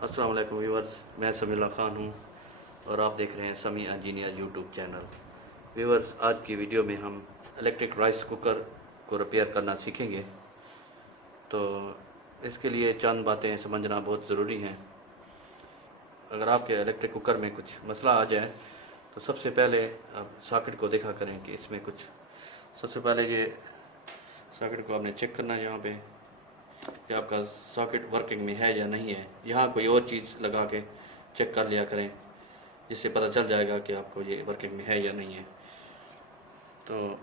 अस्सलाम वालेकुम व्यूवर्स, मैं समीउल्लाह ख़ान हूँ और आप देख रहे हैं समी इंजीनियर यूट्यूब चैनल। व्यूवर्स, आज की वीडियो में हम इलेक्ट्रिक राइस कुकर को रिपेयर करना सीखेंगे। तो इसके लिए चंद बातें समझना बहुत ज़रूरी हैं। अगर आपके इलेक्ट्रिक कुकर में कुछ मसला आ जाए तो सबसे पहले आप सॉकेट को देखा करें कि इसमें कुछ, सबसे पहले ये सॉकेट को आपने चेक करना है यहाँ पे कि आपका सॉकेट वर्किंग में है या नहीं है। यहाँ कोई और चीज़ लगा के चेक कर लिया करें जिससे पता चल जाएगा कि आपको ये वर्किंग में है या नहीं है। तो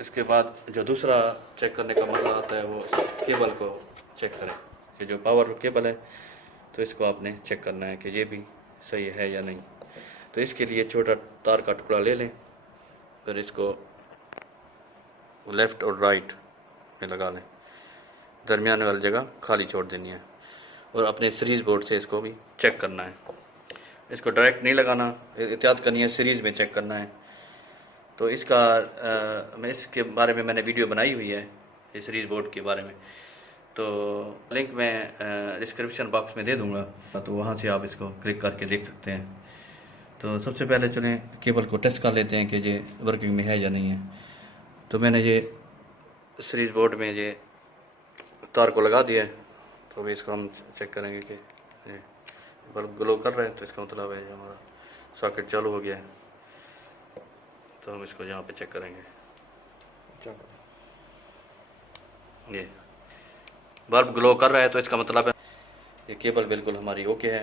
इसके बाद जो दूसरा चेक करने का मसला आता है वो केबल को चेक करें कि जो पावर केबल है तो इसको आपने चेक करना है कि ये भी सही है या नहीं। तो इसके लिए छोटा तार का टुकड़ा ले लें, फिर इसको लेफ़्ट और राइट में लगा लें, दरमियान वाली जगह खाली छोड़ देनी है और अपने सीरीज़ बोर्ड से इसको भी चेक करना है। इसको डायरेक्ट नहीं लगाना, एहतियात करनी है, सीरीज़ में चेक करना है। तो मैं इसके बारे में मैंने वीडियो बनाई हुई है इस सीरीज़ बोर्ड के बारे में, तो लिंक मैं डिस्क्रिप्शन बॉक्स में दे दूँगा, तो वहाँ से आप इसको क्लिक करके देख सकते हैं। तो सबसे पहले चलें केबल को टेस्ट कर लेते हैं कि ये वर्किंग में है या नहीं है। तो मैंने ये सीरीज़ बोर्ड में ये तार को लगा दिया है, तो अभी इसको हम चेक करेंगे कि ये बल्ब ग्लो कर रहा है, तो इसका मतलब है हमारा सॉकेट चालू हो गया है। तो हम इसको यहाँ पे चेक करेंगे, ये बल्ब ग्लो कर रहा है तो इसका मतलब है ये केबल बिल्कुल हमारी ओके है।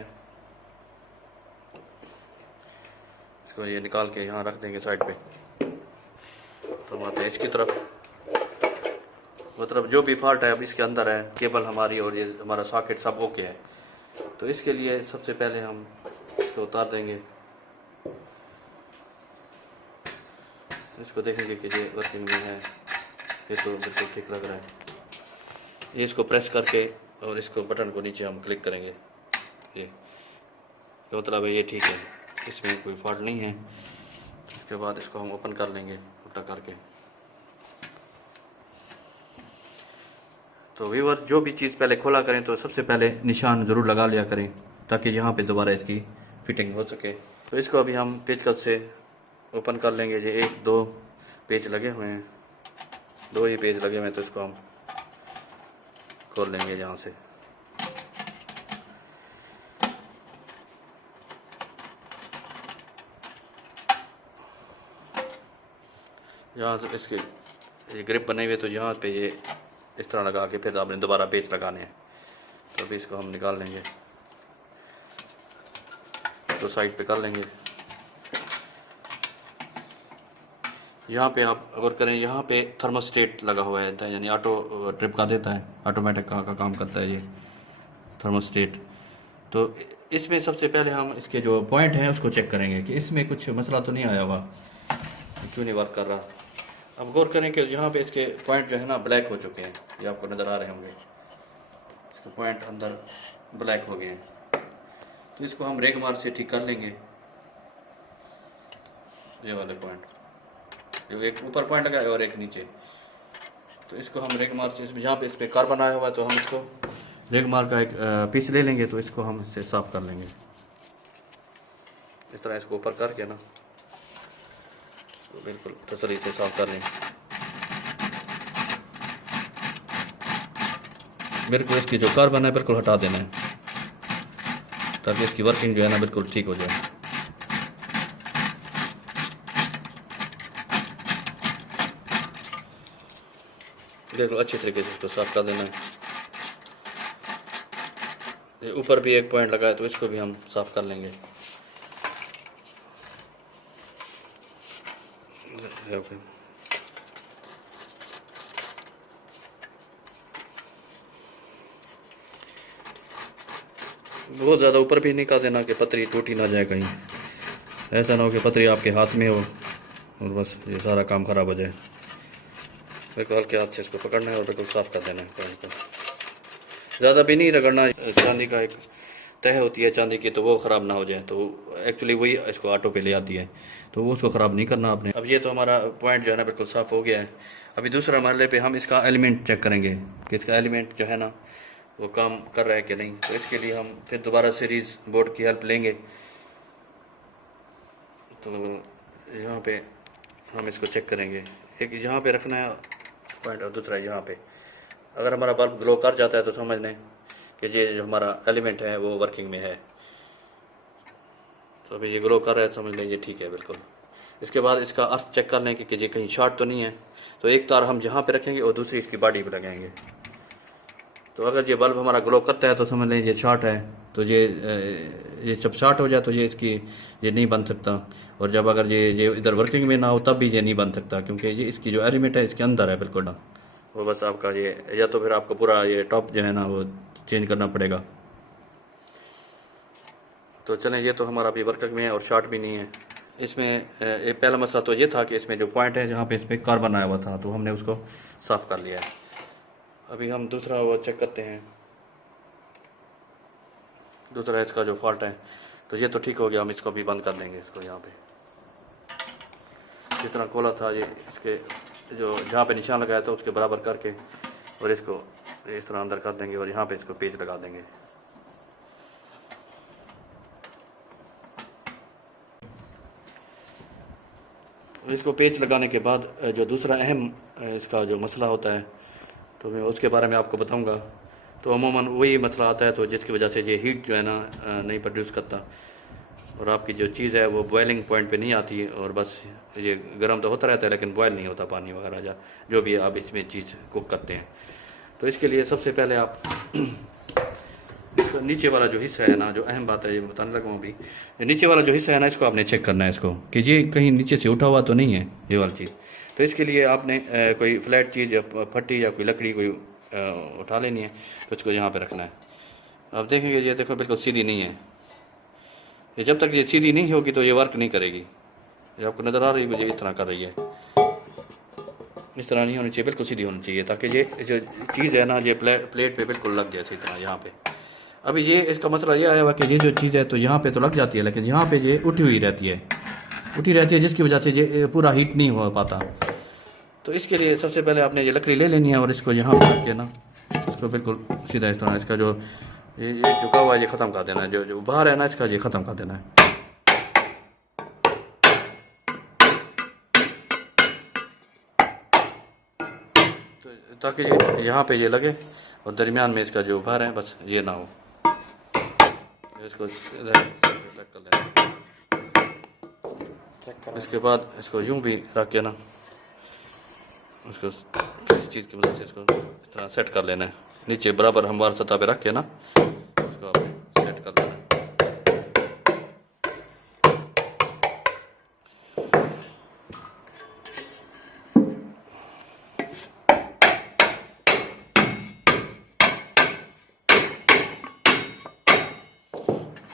इसको ये निकाल के यहाँ रख देंगे साइड पे। तो हम आते हैं इसकी तरफ, मतलब जो भी फॉल्ट है अब इसके अंदर है, केबल हमारी और ये हमारा सॉकेट सब ओके है। तो इसके लिए सबसे पहले हम इसको उतार देंगे, इसको देखेंगे कि ये वर्किंग में है, ये तो बिल्कुल ठीक लग रहा है। ये इसको प्रेस करके और इसको बटन को नीचे हम क्लिक करेंगे, ये मतलब है ये ठीक है, इसमें कोई फॉल्ट नहीं है। इसके बाद इसको हम ओपन कर लेंगे उल्टा करके। तो व्यूअर्स, जो भी चीज़ पहले खोला करें तो सबसे पहले निशान ज़रूर लगा लिया करें ताकि यहाँ पे दोबारा इसकी फिटिंग हो सके। तो इसको अभी हम पेचकस से ओपन कर लेंगे। ये 1-2 पेच लगे हुए हैं, 2 ही पेज लगे हुए हैं, तो इसको हम खोल लेंगे यहाँ से। यहाँ से इसके ये ग्रिप बने हुए, तो यहाँ पे ये इस तरह लगा के फिर आपने दोबारा पेच लगाने हैं। तो अभी इसको हम निकाल लेंगे, तो साइड पे कर लेंगे। यहाँ पे आप अगर करें, यहाँ पे थर्मोस्टेट लगा हुआ है, यानी ऑटो ट्रिप का देता है, ऑटोमेटिक का काम करता है ये थर्मोस्टेट। तो इसमें सबसे पहले हम इसके जो पॉइंट हैं उसको चेक करेंगे कि इसमें कुछ मसला तो नहीं आया हुआ, क्यों नहीं वर्क कर रहा। अब गौर करें कि यहाँ पे इसके पॉइंट जो है ना ब्लैक हो चुके हैं, ये आपको नज़र आ रहे होंगे, इसके पॉइंट अंदर ब्लैक हो गए हैं। तो इसको हम रेग मार से ठीक कर लेंगे। ये वाले पॉइंट, जो एक ऊपर पॉइंट लगा है और एक नीचे, तो इसको हम रेग मार से, इसमें जहाँ पे इस पर कार्बन आया हुआ है तो हम इसको रेग मार का एक पीस ले लेंगे, तो इसको हम इससे साफ़ कर लेंगे। इस तरह इसको ऊपर करके ना तो बिल्कुल तसल्ली से साफ कर लें। बिल्कुल इसकी जो कार्बन है बिल्कुल हटा देना है ताकि इसकी वर्किंग जो है ना बिल्कुल ठीक हो जाए। बिल्कुल अच्छी तरीके से इसको साफ कर देना है। ये ऊपर भी एक पॉइंट लगा है, तो इसको भी हम साफ कर लेंगे। ओके, बहुत ज़्यादा ऊपर भी नहीं कर देना कि पतरी टूटी ना जाए कहीं, ऐसा ना हो कि पतरी आपके हाथ में हो और बस ये सारा काम ख़राब हो जाए। बिल्कुल हल्के हाथ से इसको पकड़ना है और बिल्कुल साफ़ कर देना है पॉइंट को, ज़्यादा भी नहीं रगड़ना। चांदी का एक तह होती है चांदी की, तो वो ख़राब ना हो जाए, तो एक्चुअली वही इसको ऑटो पे ले आती है, तो वो उसको ख़राब नहीं करना आपने। अब ये तो हमारा पॉइंट जो है ना बिल्कुल साफ़ हो गया है। अभी दूसरा मरले पे हम इसका एलिमेंट चेक करेंगे कि इसका एलिमेंट जो है ना वो काम कर रहा है कि नहीं। तो इसके लिए हम फिर दोबारा सीरीज़ बोर्ड की हेल्प लेंगे। तो यहाँ पे हम इसको चेक करेंगे, एक यहाँ पे रखना है पॉइंट और दूसरा यहाँ पे। अगर हमारा बल्ब ग्लो कर जाता है तो समझ लें कि ये जो हमारा एलिमेंट है वो वर्किंग में है। तो अभी ये ग्लो कर रहा है, समझ लें ये ठीक है बिल्कुल। इसके बाद इसका अर्थ चेक कर लें कि ये कहीं शॉर्ट तो नहीं है। तो एक तार हम जहाँ पे रखेंगे और दूसरी इसकी बॉडी पे लगाएंगे। तो अगर ये बल्ब हमारा ग्लो करता है तो समझ लें ये शॉर्ट है। तो ये जब शॉर्ट हो जाए तो ये नहीं बन सकता। और जब अगर ये इधर वर्किंग में ना हो तब भी ये नहीं बन सकता, क्योंकि ये इसकी जो एलिमेंट है इसके अंदर है बिल्कुल ना। वो बस आपका ये, या तो फिर आपको पूरा ये टॉप जो है ना वो चेंज करना पड़ेगा। तो चलें, ये तो हमारा अभी वर्किंग में है और शॉर्ट भी नहीं है। इसमें ये पहला मसला तो ये था कि इसमें जो पॉइंट है जहाँ पे इस पर कार्बन आया हुआ था तो हमने उसको साफ़ कर लिया है। अभी हम दूसरा वो चेक करते हैं, दूसरा इसका जो फॉल्ट है। तो ये तो ठीक हो गया, हम इसको भी बंद कर देंगे। इसको यहाँ पे जितना खोला था ये इसके जो जहाँ पे निशान लगाया था उसके बराबर करके और इसको इस तरह अंदर कर देंगे और यहाँ पे इसको पेच लगा देंगे। इसको पेच लगाने के बाद जो दूसरा अहम इसका जो मसला होता है तो मैं उसके बारे में आपको बताऊंगा। तो अमूमन वही मसला आता है तो जिसकी वजह से ये हीट जो है ना नहीं प्रोड्यूस करता और आपकी जो चीज़ है वो बॉइलिंग पॉइंट पे नहीं आती और बस ये गर्म तो होता रहता है लेकिन बॉयल नहीं होता पानी वगैरह जो भी आप इसमें चीज़ कुक करते हैं। तो इसके लिए सबसे पहले आप इसका नीचे वाला जो हिस्सा है ना, जो अहम बात है ये बताने लगा हूँ अभी, नीचे वाला जो हिस्सा है ना इसको आपने चेक करना है इसको कि ये कहीं नीचे से उठा हुआ तो नहीं है ये वाली चीज़। तो इसके लिए आपने कोई फ्लैट चीज़ या फट्टी या कोई लकड़ी कोई उठा लेनी है तो इसको यहाँ पे रखना है। आप देखेंगे ये देखो बिल्कुल सीधी नहीं है। ये जब तक ये सीधी नहीं होगी तो ये वर्क नहीं करेगी। ये आपको नज़र आ रही है मुझे इस तरह कर रही है, इस तरह नहीं होनी चाहिए, बिल्कुल सीधी होनी चाहिए ताकि ये जो चीज़ है ना ये प्लेट पे बिल्कुल लग जाए इसी तरह यहाँ पे। अभी ये इसका मसला ये आया हुआ कि ये जो चीज़ है तो यहाँ पे तो लग जाती है लेकिन यहाँ पे ये उठी हुई रहती है जिसकी वजह से ये पूरा हीट नहीं हो पाता। तो इसके लिए सबसे पहले आपने ये लकड़ी ले लेनी है और इसको यहाँ पर रख के ना इसको बिल्कुल सीधा इस तरह इसका जो ये झुका हुआ है ये ख़त्म कर देना है, जो बाहर है ना इसका ये ख़त्म कर देना है। तो ताकि ये यहाँ पे ये लगे और दरमियान में इसका जो बाहर है बस ये ना हो। इसको कर लेना। इसके बाद इसको यूं भी रख के ना उसको किसी चीज़ की मदद से इसको इस तरह सेट कर लेना है। नीचे बराबर हमारे सतह पे रख के ना इसको आप सेट कर लेना है।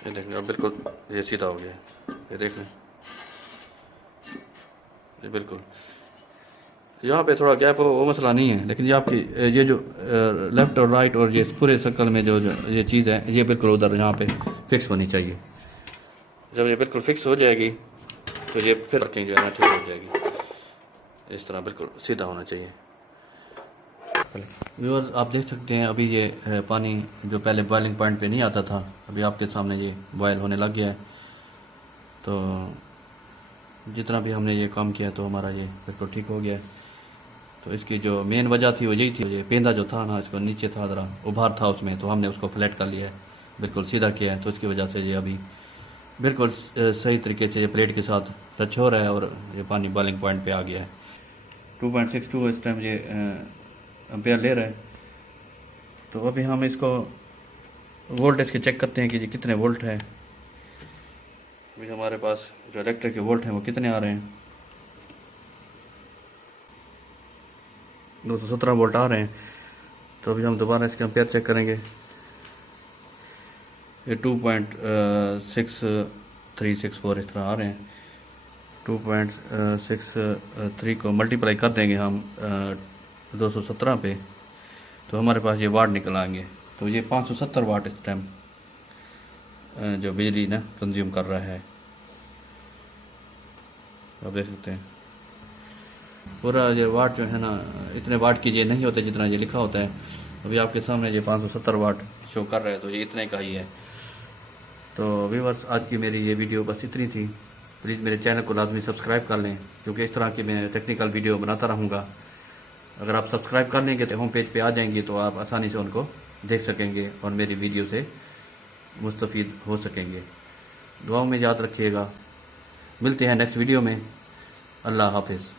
ये देखें बिल्कुल ये सीधा हो गया, ये देख लें ये बिल्कुल। यहाँ पे थोड़ा गैप हो वो मसला नहीं है, लेकिन ये आपकी ये जो लेफ़्ट और राइट और ये पूरे सर्कल में जो ये चीज़ है ये बिल्कुल उधर यहाँ पे फिक्स होनी चाहिए। जब ये बिल्कुल फिक्स हो जाएगी तो ये फिर वर्किंग जो है ना ठीक हो जाएगी। इस तरह बिल्कुल सीधा होना चाहिए। व्यूअर्स आप देख सकते हैं अभी ये पानी जो पहले बॉइलिंग पॉइंट पे नहीं आता था अभी आपके सामने ये बॉयल होने लग गया है। तो जितना भी हमने ये काम किया तो हमारा ये बिल्कुल ठीक हो गया है। तो इसकी जो मेन वजह थी वो यही थी, ये पेंदा जो था ना इसको नीचे था ज़रा उभार था उसमें, तो हमने उसको फ्लैट कर लिया है, बिल्कुल सीधा किया है। तो इसकी वजह से ये अभी बिल्कुल सही तरीके से ये प्लेट के साथ टच हो रहा है और ये पानी बॉइलिंग पॉइंट पे आ गया है। 2.62 इस टाइम ये एम्पेयर ले रहा है। तो अभी हम इसको वोल्टेज के चेक करते हैं कि ये कितने वोल्ट है। अभी हमारे पास जो इलेक्ट्रिक के वोल्ट हैं वो कितने आ रहे हैं, 217 वोल्ट आ रहे हैं। तो अभी हम दोबारा इसके एम्पेयर चेक करेंगे। ये 2.6364 इस तरह आ रहे हैं। 2.63 को मल्टीप्लाई कर देंगे हम 217 पे तो हमारे पास ये वाट निकल आएंगे। तो ये 570 वाट इस टाइम जो बिजली ना कंज्यूम कर रहा है, आप देख सकते हैं। पूरा ये वाट जो है ना इतने वाट की ये नहीं होते जितना ये लिखा होता है। अभी आपके सामने ये 570 वाट शो कर रहा है, तो ये इतने का ही है। तो व्यूअर्स, आज की मेरी ये वीडियो बस इतनी थी। प्लीज़ मेरे चैनल को लाजमी सब्सक्राइब कर लें, क्योंकि इस तरह की मैं टेक्निकल वीडियो बनाता रहूँगा। अगर आप सब्सक्राइब कर लेंगे तो होम पेज पे आ जाएंगे, तो आप आसानी से उनको देख सकेंगे और मेरी वीडियो से मुस्तफ़ीद हो सकेंगे। दुआओं में याद रखिएगा। मिलते हैं नेक्स्ट वीडियो में। अल्लाह हाफिज़।